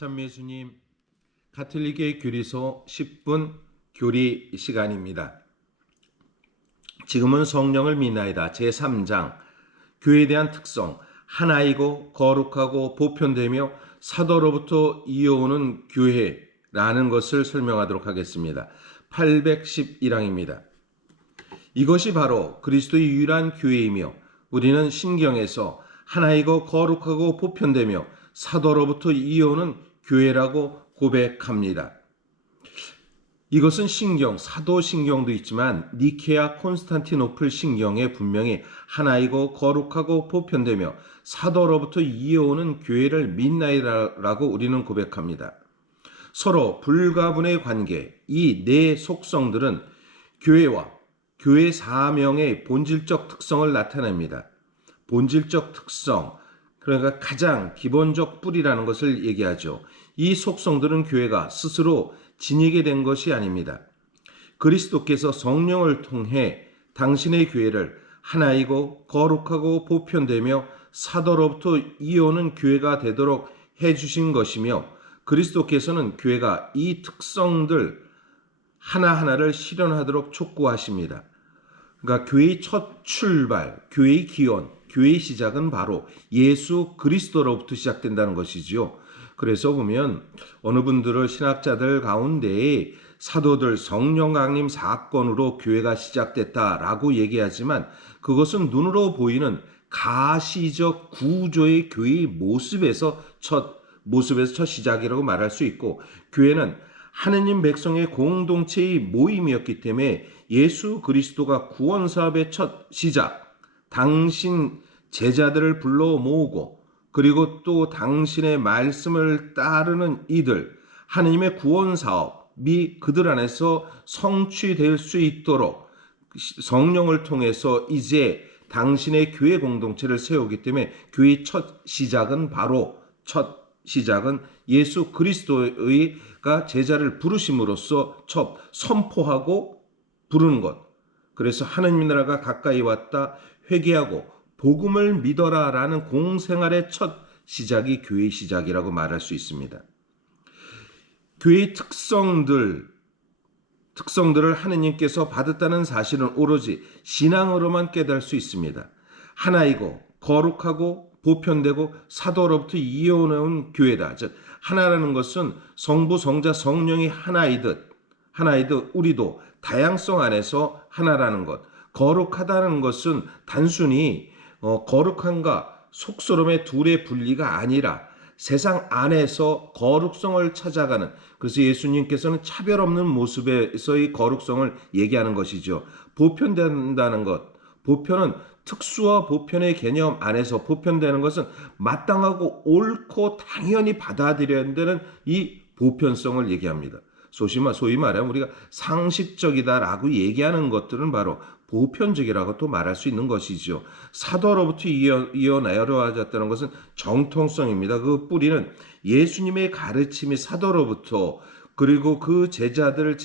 참 예수님, 가톨릭의 교리소 10분 교리 시간입니다. 지금은 성령을 믿나이다 제3장 교회에 대한 특성, 하나이고 거룩하고 보편되며 사도로부터 이어오는 교회라는 것을 설명하도록 하겠습니다. 811항입니다. 이것이 바로 그리스도의 유일한 교회이며 우리는 신경에서 하나이고 거룩하고 보편되며 사도로부터 이어오는 교회라고 고백합니다. 이것은 신경, 사도신경도 있지만 니케아 콘스탄티노플 신경에 분명히 하나이고 거룩하고 보편되며 사도로부터 이어오는 교회를 믿나이다라고 우리는 고백합니다. 서로 불가분의 관계, 이 네 속성들은 교회와 교회 사명의 본질적 특성을 나타냅니다. 본질적 특성, 그러니까 가장 기본적 뿌리라는 것을 얘기하죠. 이 속성들은 교회가 스스로 지니게 된 것이 아닙니다. 그리스도께서 성령을 통해 당신의 교회를 하나이고 거룩하고 보편되며 사도로부터 이어오는 교회가 되도록 해주신 것이며 그리스도께서는 교회가 이 특성들 하나하나를 실현하도록 촉구하십니다. 그러니까 교회의 첫 출발, 교회의 기원, 교회의 시작은 바로 예수 그리스도로부터 시작된다는 것이지요. 그래서 보면 어느 분들을 신학자들 가운데 사도들 성령 강림 사건으로 교회가 시작됐다라고 얘기하지만 그것은 눈으로 보이는 가시적 구조의 교회의 모습에서 첫 시작이라고 말할 수 있고, 교회는 하느님 백성의 공동체의 모임이었기 때문에 예수 그리스도가 구원 사업의 첫 시작, 당신 제자들을 불러 모으고 그리고 또 당신의 말씀을 따르는 이들, 하느님의 구원 사업이 그들 안에서 성취될 수 있도록 성령을 통해서 이제 당신의 교회 공동체를 세우기 때문에 교회의 첫 시작은 예수 그리스도가 제자를 부르심으로써 첫 선포하고 부르는 것. 그래서 하느님 나라가 가까이 왔다, 회개하고 복음을 믿어라라는 공생활의 첫 시작이 교회의 시작이라고 말할 수 있습니다. 교회의 특성들을 하느님께서 받았다는 사실은 오로지 신앙으로만 깨달을 수 있습니다. 하나이고 거룩하고 보편되고 사도로부터 이어오는 교회다. 즉 하나라는 것은 성부, 성자, 성령이 하나이듯 우리도 다양성 안에서 하나라는 것. 거룩하다는 것은 단순히 거룩함과 속스러움의 둘의 분리가 아니라 세상 안에서 거룩성을 찾아가는, 그래서 예수님께서는 차별 없는 모습에서의 거룩성을 얘기하는 것이죠. 보편된다는 것, 보편은 특수와 보편의 개념 안에서 보편되는 것은 마땅하고 옳고 당연히 받아들여야 되는 이 보편성을 얘기합니다. 소위 말하면 우리가 상식적이다라고 얘기하는 것들은 바로 보편적이라고 또 말할 수 있는 것이죠. 사도로부터 이어내려와졌다는 것은 정통성입니다. 그 뿌리는 예수님의 가르침이 사도로부터, 그리고 그 제자들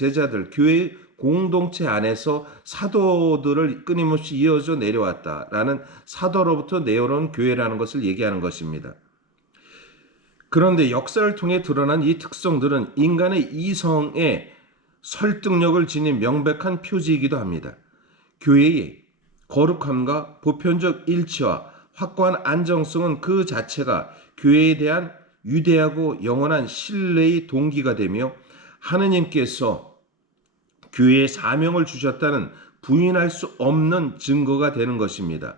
교회의 공동체 안에서 사도들을 끊임없이 이어져 내려왔다라는 사도로부터 내려온 교회라는 것을 얘기하는 것입니다. 그런데 역사를 통해 드러난 이 특성들은 인간의 이성에 설득력을 지닌 명백한 표지이기도 합니다. 교회의 거룩함과 보편적 일치와 확고한 안정성은 그 자체가 교회에 대한 위대하고 영원한 신뢰의 동기가 되며 하느님께서 교회에 사명을 주셨다는 부인할 수 없는 증거가 되는 것입니다.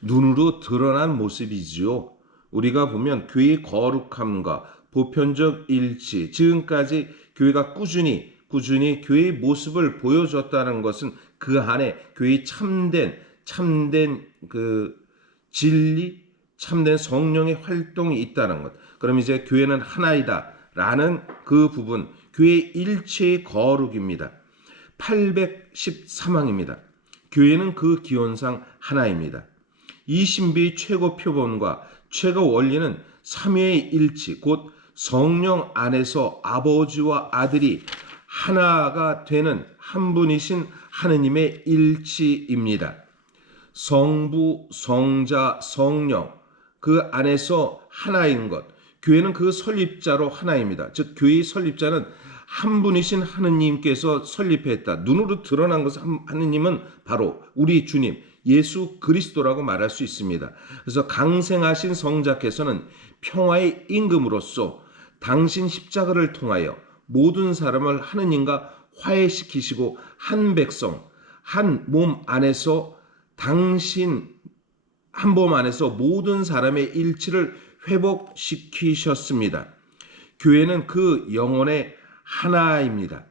눈으로 드러난 모습이지요. 우리가 보면 교회의 거룩함과 보편적 일치, 지금까지 교회가 꾸준히 교회의 모습을 보여줬다는 것은 그 안에 교회의 참된 그 진리, 참된 성령의 활동이 있다는 것. 그럼 이제 교회는 하나이다라는 그 부분, 교회의 일체의 거룩입니다. 813항입니다. 교회는 그 기원상 하나입니다. 이 신비의 최고 표본과 최고 원리는 삼위의 일치, 곧 성령 안에서 아버지와 아들이 하나가 되는 한 분이신 하느님의 일치입니다. 성부, 성자, 성령, 그 안에서 하나인 것, 교회는 그 설립자로 하나입니다. 즉 교회의 설립자는 한 분이신 하느님께서 설립했다. 눈으로 드러난 것은 하느님은 바로 우리 주님 예수 그리스도라고 말할 수 있습니다. 그래서 강생하신 성자께서는 평화의 임금으로서 당신 십자가를 통하여 모든 사람을 하느님과 화해시키시고 한 백성, 한 몸 안에서 당신 한 몸 안에서 모든 사람의 일치를 회복시키셨습니다. 교회는 그 영혼의 하나입니다.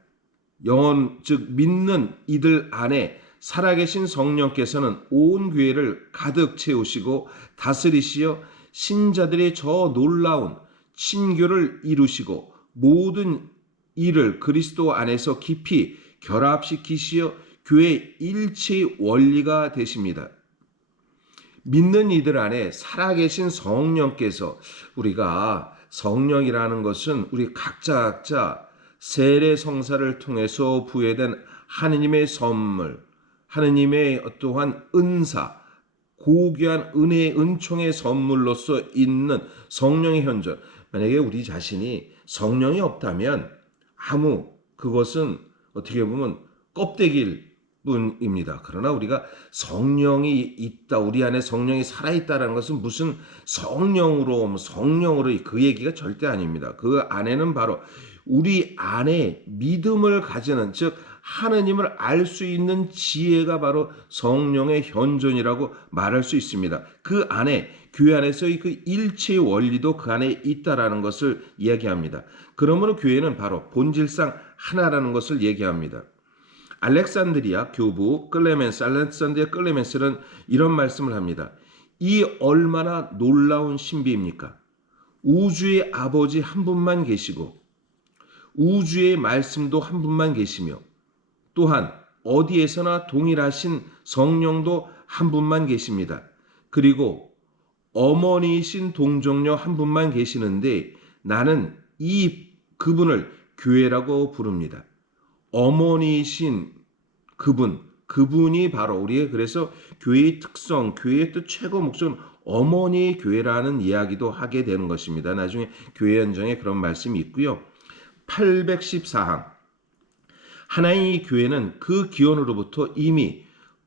영혼 즉 믿는 이들 안에 살아계신 성령께서는 온 교회를 가득 채우시고 다스리시어 신자들의 저 놀라운 친교를 이루시고 모든 일을 그리스도 안에서 깊이 결합시키시어 교회의 일체의 원리가 되십니다. 믿는 이들 안에 살아계신 성령께서 우리가 성령이라는 것은 우리 각자 세례 성사를 통해서 부여된 하느님의 선물, 하느님의 어떠한 은사, 고귀한 은혜의 은총의 선물로서 있는 성령의 현존. 만약에 우리 자신이 성령이 없다면 그것은 어떻게 보면 껍데기일 뿐입니다. 그러나 우리가 성령이 있다, 우리 안에 성령이 살아있다라는 것은 무슨 성령으로 그 얘기가 절대 아닙니다. 그 안에는 바로 우리 안에 믿음을 가지는 즉 하느님을 알 수 있는 지혜가 바로 성령의 현존이라고 말할 수 있습니다. 그 안에 교회 안에서의 그 일체의 원리도 그 안에 있다라는 것을 이야기합니다. 그러므로 교회는 바로 본질상 하나라는 것을 얘기합니다. 알렉산드리아 교부 알렉산드리아 클레멘스는 이런 말씀을 합니다. 이 얼마나 놀라운 신비입니까? 우주의 아버지 한 분만 계시고 우주의 말씀도 한 분만 계시며 또한 어디에서나 동일하신 성령도 한 분만 계십니다. 그리고 어머니이신 동정녀 한 분만 계시는데 나는 그분을 교회라고 부릅니다. 어머니이신 그분이 바로 우리의 그래서 교회의 특성, 교회의 또 최고 목적은 어머니의 교회라는 이야기도 하게 되는 것입니다. 나중에 교회 연정에 그런 말씀이 있고요. 814항 하나의 교회는 그 기원으로부터 이미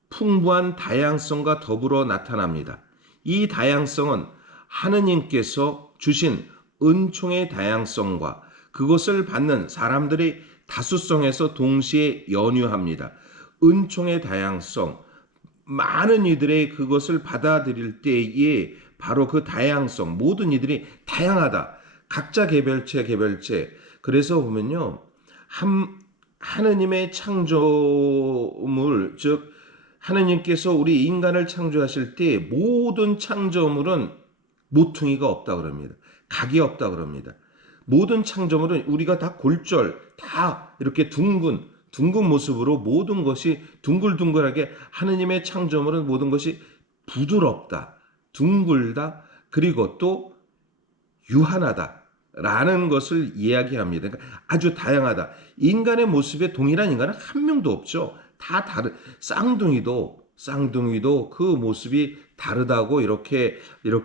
풍부한 다양성과 더불어 나타납니다. 이 다양성은 하느님께서 주신 은총의 다양성과 그것을 받는 사람들의 다수성에서 동시에 연유합니다. 은총의 다양성, 많은 이들의 그것을 받아들일 때에 바로 그 다양성, 모든 이들이 다양하다. 각자 개별체. 그래서 보면요. 하느님의 창조물, 즉 하느님께서 우리 인간을 창조하실 때 모든 창조물은 모퉁이가 없다 그럽니다. 각이 없다 그럽니다. 모든 창조물은 우리가 다 골절, 다 이렇게 둥근 모습으로 모든 것이 둥글둥글하게 하느님의 창조물은 모든 것이 부드럽다, 둥글다, 그리고 또 유한하다라는 것을 이야기합니다. 그러니까 아주 다양하다. 인간의 모습에 동일한 인간은 한 명도 없죠. 다 다른 쌍둥이도 그 모습이 다르다고 이렇게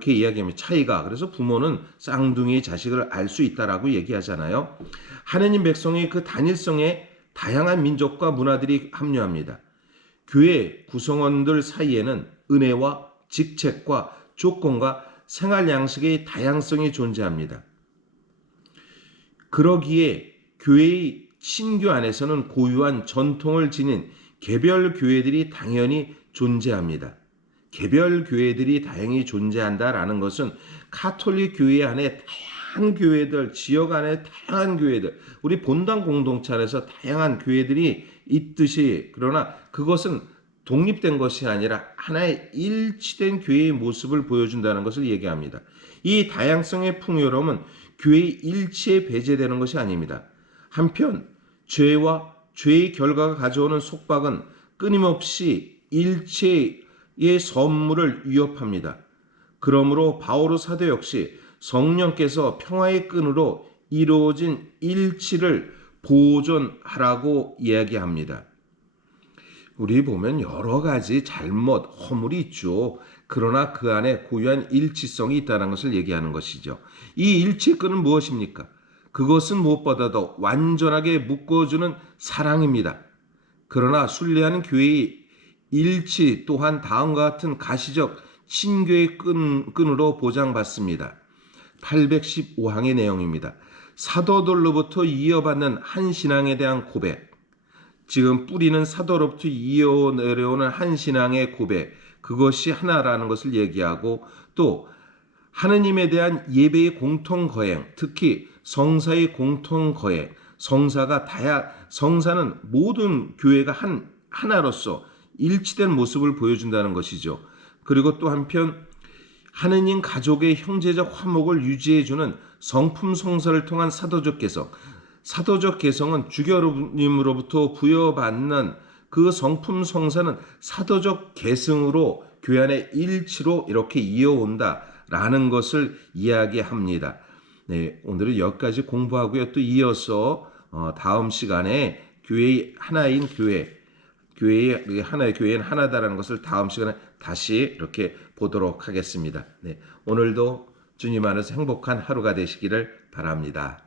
이야기합니다. 차이가. 그래서 부모는 쌍둥이의 자식을 알 수 있다라고 얘기하잖아요. 하느님 백성의 그 단일성에 다양한 민족과 문화들이 합류합니다. 교회 구성원들 사이에는 은혜와 직책과 조건과 생활 양식의 다양성이 존재합니다. 그러기에 교회의 신교 안에서는 고유한 전통을 지닌 개별 교회들이 당연히 존재합니다. 개별 교회들이 다양히 존재한다라는 것은 가톨릭 교회 안에 다양한 교회들, 지역 안에 다양한 교회들, 우리 본당 공동체 안에서 다양한 교회들이 있듯이 그러나 그것은 독립된 것이 아니라 하나의 일치된 교회의 모습을 보여준다는 것을 얘기합니다. 이 다양성의 풍요로움은 교회의 일치에 배제되는 것이 아닙니다. 한편 죄와 죄의 결과가 가져오는 속박은 끊임없이 일체의 선물을 위협합니다. 그러므로 바오로 사도 역시 성령께서 평화의 끈으로 이루어진 일치를 보존하라고 이야기합니다. 우리 보면 여러 가지 잘못, 허물이 있죠. 그러나 그 안에 고유한 일치성이 있다는 것을 얘기하는 것이죠. 이 일치의 끈은 무엇입니까? 그것은 무엇보다도 완전하게 묶어주는 사랑입니다. 그러나 순례하는 교회의 일치 또한 다음과 같은 가시적 신교의 끈으로 보장받습니다. 815항의 내용입니다. 사도들로부터 이어받는 한 신앙에 대한 고백, 지금 뿌리는 사도로부터 이어내려오는 한 신앙의 고백, 그것이 하나라는 것을 얘기하고, 또 하느님에 대한 예배의 공통 거행, 특히 성사의 공통 거행, 성사는 모든 교회가 하나로서 일치된 모습을 보여준다는 것이죠. 그리고 또 한편 하느님 가족의 형제적 화목을 유지해주는 성품 성사를 통한 사도적 개성, 사도적 개성은 주교님으로부터 부여받는 그 성품 성사는 사도적 계승으로 교회 안의 일치로 이렇게 이어온다라는 것을 이야기합니다. 네, 오늘은 여기까지 공부하고요. 또 이어서 다음 시간에 교회의 하나인 교회의 하나의 교회는 하나다라는 것을 다음 시간에 다시 이렇게 보도록 하겠습니다. 네, 오늘도 주님 안에서 행복한 하루가 되시기를 바랍니다.